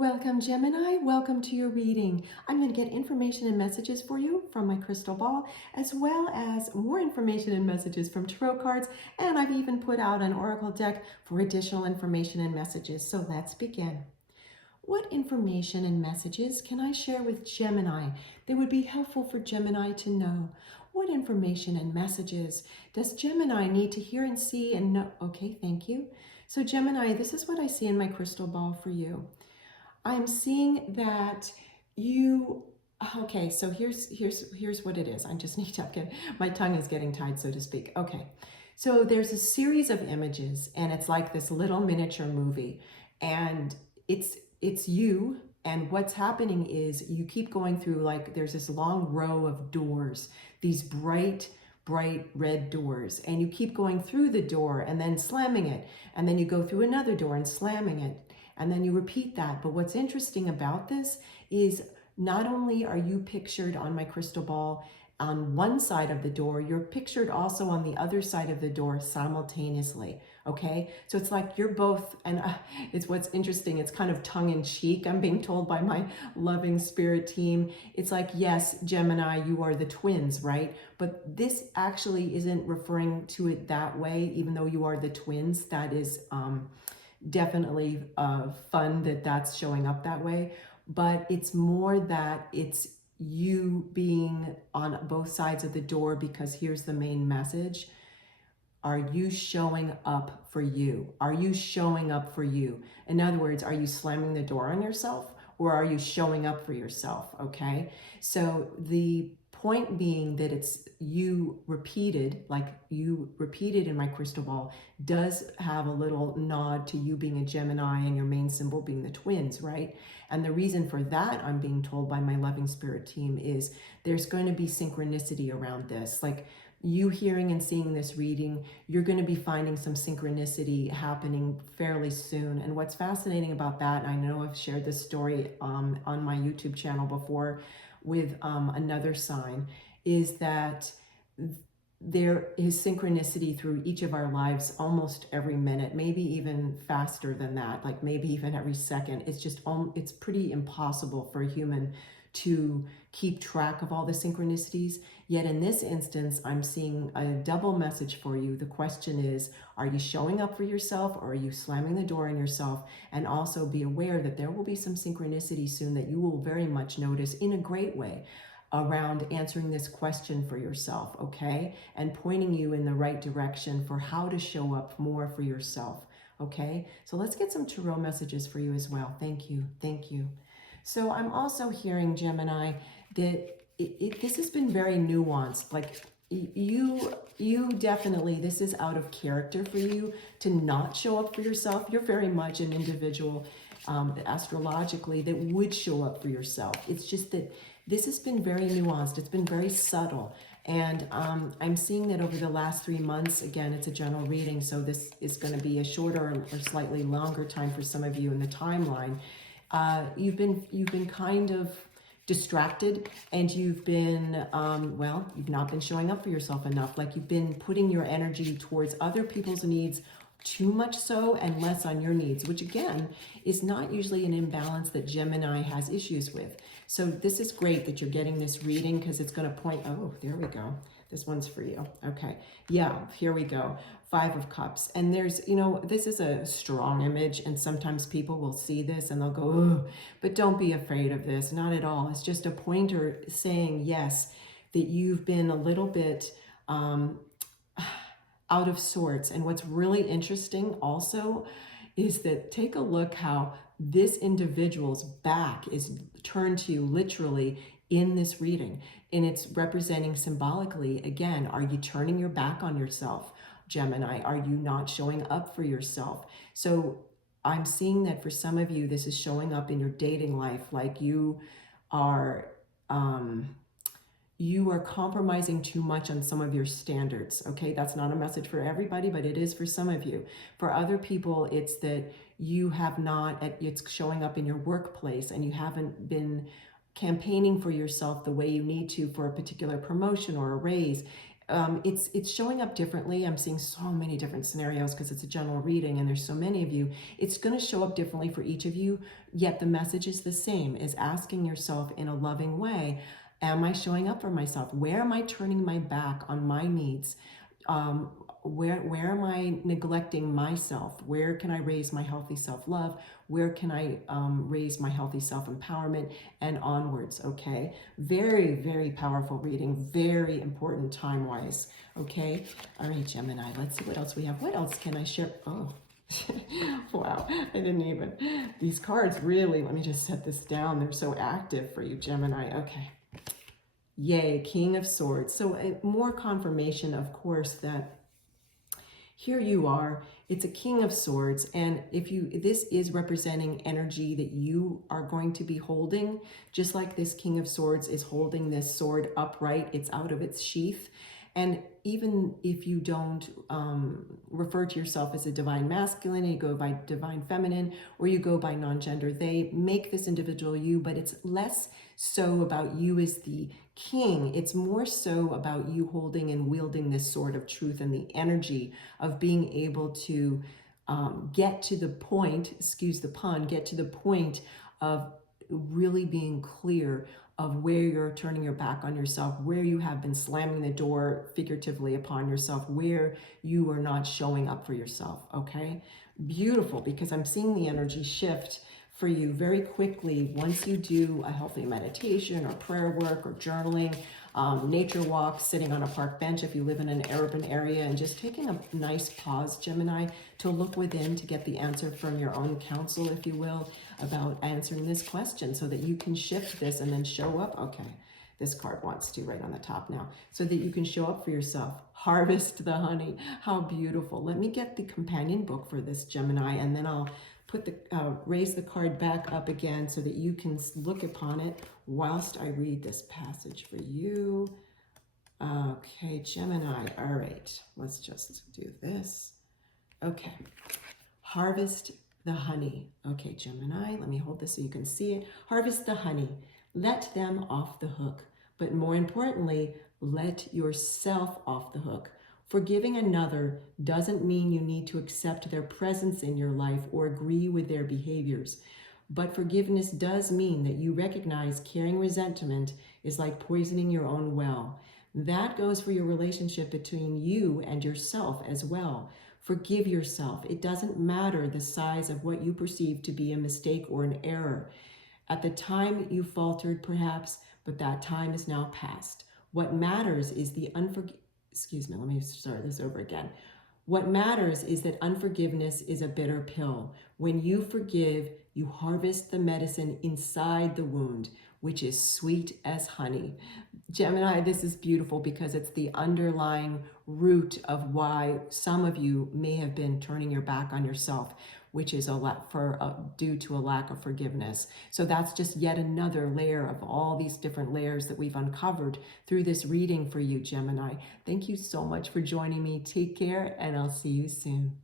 Welcome, Gemini. Welcome to your reading. I'm going to get information and messages for you from my crystal ball, as well as more information and messages from tarot cards. And I've even put out an oracle deck for additional information and messages. So let's begin. What information and messages can I share with Gemini that would be helpful for Gemini to know? What information and messages does Gemini need to hear and see and know? Okay, thank you. So Gemini, this is what I see in my crystal ball for you. I'm seeing that you, okay, so here's what it is. I just need to get, my tongue is getting tied, so to speak. Okay, so there's a series of images and it's like this little miniature movie, and it's you, and what's happening is you keep going through, like, there's this long row of doors, these bright red doors, and you keep going through the door and then slamming it, and then you go through another door and slamming it, and then you repeat that. But what's interesting about this is not only are you pictured on my crystal ball on one side of the door, you're pictured also on the other side of the door simultaneously, okay? So it's like you're both, and it's what's interesting, it's kind of tongue-in-cheek, I'm being told by my loving spirit team. It's like, yes, Gemini, you are the twins, right? But this actually isn't referring to it that way, even though you are the twins. That is definitely fun that that's showing up that way, but it's more that it's you being on both sides of the door, because here's the main message. Are you showing up for you? Are you showing up for you? In other words, are you slamming the door on yourself, or are you showing up for yourself? Okay, so the point being that it's you repeated, like you repeated in my crystal ball, does have a little nod to you being a Gemini and your main symbol being the twins, right? And the reason for that, I'm being told by my loving spirit team, is there's going to be synchronicity around this. Like, you hearing and seeing this reading, you're going to be finding some synchronicity happening fairly soon. And what's fascinating about that, and I know I've shared this story on my YouTube channel before with another sign, is that there is synchronicity through each of our lives almost every minute, maybe even faster than that, like maybe even every second. It's just, it's pretty impossible for a human to keep track of all the synchronicities. Yet in this instance, I'm seeing a double message for you. The question is, are you showing up for yourself, or are you slamming the door on yourself? And also be aware that there will be some synchronicity soon that you will very much notice in a great way around answering this question for yourself, okay? And pointing you in the right direction for how to show up more for yourself, okay? So let's get some tarot messages for you as well. Thank you, thank you. So I'm also hearing, Gemini, that this has been very nuanced. Like, you definitely, this is out of character for you to not show up for yourself. You're very much an individual astrologically that would show up for yourself. It's just that this has been very nuanced. It's been very subtle. And I'm seeing that over the last 3 months, again, it's a general reading, so this is going to be a shorter or slightly longer time for some of you in the timeline. You've been kind of distracted, and you've been, well, you've not been showing up for yourself enough. Like, you've been putting your energy towards other people's needs too much so, and less on your needs, which again is not usually an imbalance that Gemini has issues with. So this is great that you're getting this reading, because it's going to point, oh, there we go. This one's for you. Okay. Yeah, here we go. 5 of Cups. And there's, you know, this is a strong image, and sometimes people will see this and they'll go, oh, but don't be afraid of this. Not at all. It's just a pointer saying, yes, that you've been a little bit out of sorts. And what's really interesting also is that, take a look how this individual's back is turned to you literally in this reading, and it's representing symbolically, again, are you turning your back on yourself, Gemini? Are you not showing up for yourself? So I'm seeing that for some of you, this is showing up in your dating life, like you are compromising too much on some of your standards, okay? That's not a message for everybody, but it is for some of you. For other people, it's that you have not, it's showing up in your workplace, and you haven't been campaigning for yourself the way you need to for a particular promotion or a raise, it's showing up differently. I'm seeing so many different scenarios because it's a general reading and there's so many of you. It's going to show up differently for each of you, yet the message is the same, is asking yourself in a loving way, am I showing up for myself? Where am I turning my back on my needs? Where am I neglecting myself? Where can I raise my healthy self-love? Where can I raise my healthy self-empowerment, and onwards? Okay, very, very powerful reading, very important time-wise. Okay, all right, Gemini, let's see what else we have. What else can I share? Oh, wow, I didn't even, these cards really, let me just set this down. They're so active for you, Gemini. Okay, yay, King of Swords. So more confirmation, of course, that here you are, it's a King of Swords, and this is representing energy that you are going to be holding, just like this King of Swords is holding this sword upright, it's out of its sheath. And even if you don't refer to yourself as a divine masculine, you go by divine feminine, or you go by non-gender, they make this individual you, but it's less so about you as the king. It's more so about you holding and wielding this sword of truth and the energy of being able to get to the point, excuse the pun, get to the point of really being clear of where you're turning your back on yourself, where you have been slamming the door figuratively upon yourself, where you are not showing up for yourself, okay? Beautiful, because I'm seeing the energy shift for you very quickly once you do a healthy meditation or prayer work or journaling, nature walks, sitting on a park bench if you live in an urban area, and just taking a nice pause, Gemini, to look within to get the answer from your own counsel, if you will, about answering this question so that you can shift this and then show up. Okay, this card wants to right on the top now, so that you can show up for yourself. Harvest the honey. How beautiful. Let me get the companion book for this, Gemini, and then I'll put the raise the card back up again so that you can look upon it whilst I read this passage for you. Okay, Gemini. All right, let's just do this. Okay, harvest the honey. Okay, Gemini, let me hold this so you can see it. Harvest the honey. Let them off the hook. But more importantly, let yourself off the hook. Forgiving another doesn't mean you need to accept their presence in your life or agree with their behaviors. But forgiveness does mean that you recognize carrying resentment is like poisoning your own well. That goes for your relationship between you and yourself as well. Forgive yourself. It doesn't matter the size of what you perceive to be a mistake or an error. At the time you faltered, perhaps, but that time is now past. What matters is excuse me, let me start this over again. What matters is that unforgiveness is a bitter pill. When you forgive, you harvest the medicine inside the wound, which is sweet as honey. Gemini, this is beautiful because it's the underlying root of why some of you may have been turning your back on yourself, which is due to a lack of forgiveness. So that's just yet another layer of all these different layers that we've uncovered through this reading for you, Gemini. Thank you so much for joining me. Take care, and I'll see you soon.